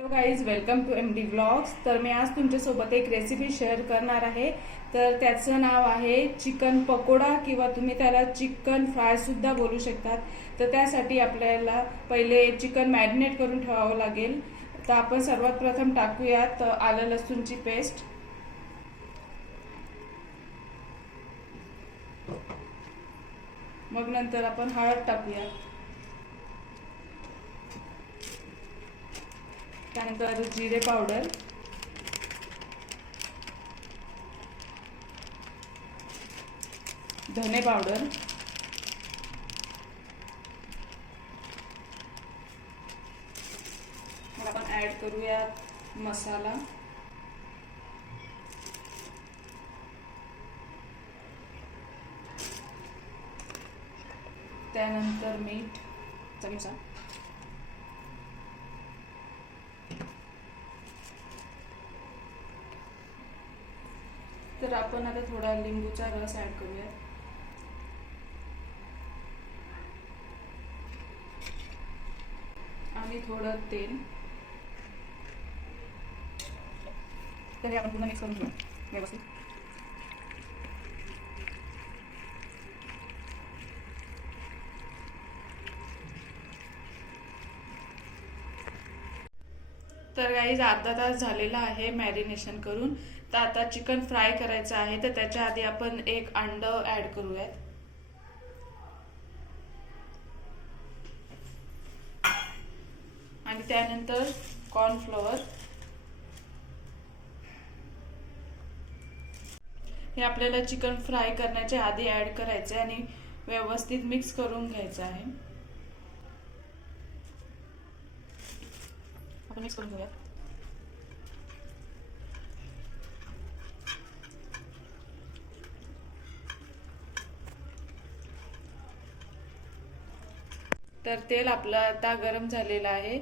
Hello guys, welcome to MD vlogs. तर मी आज तुमच्यासोबत एक रेसिपी शेअर करणार आहे. तर त्याचं नाव आहे चिकन पकोडा किंवा तुम्ही त्याला चिकन फ्राय सुद्धा बोलू शकतात. तर त्यासाठी आपल्याला पहिले चिकन मॅरिनेट करून ठेवावं लागेल. तर आपण सर्वात प्रथम टाकूयात आलं लसूणची पेस्ट. मग नंतर आपण हळद टाकूयात. त्यानंतर जिरे पावडर, धने पावडर, मग आपण ॲड करूयात मसाला, त्यानंतर मीठ चवीनुसार, तर आपण आता थोडा लिंबूचा रस ॲड करूयात. आणि थोडं तेल. तर हे आपण पुन्हा मिक्स करून घेऊया व्यवस्थित. तर गाईज अर्धा तास झालेला आहे मॅरिनेशन करून. तर आता चिकन फ्राय करायचं आहे. तर त्याच्या आधी आपण एक अंड ॲड करूयात. आणि त्यानंतर कॉर्नफ्लॉवर. हे आपल्याला चिकन फ्राय करण्याच्या आधी ॲड करायचे आणि व्यवस्थित मिक्स करून घ्यायचं आहे. आपण मिक्स करून घेऊया. तर तेल आपलं आता गरम झालेलं आहे.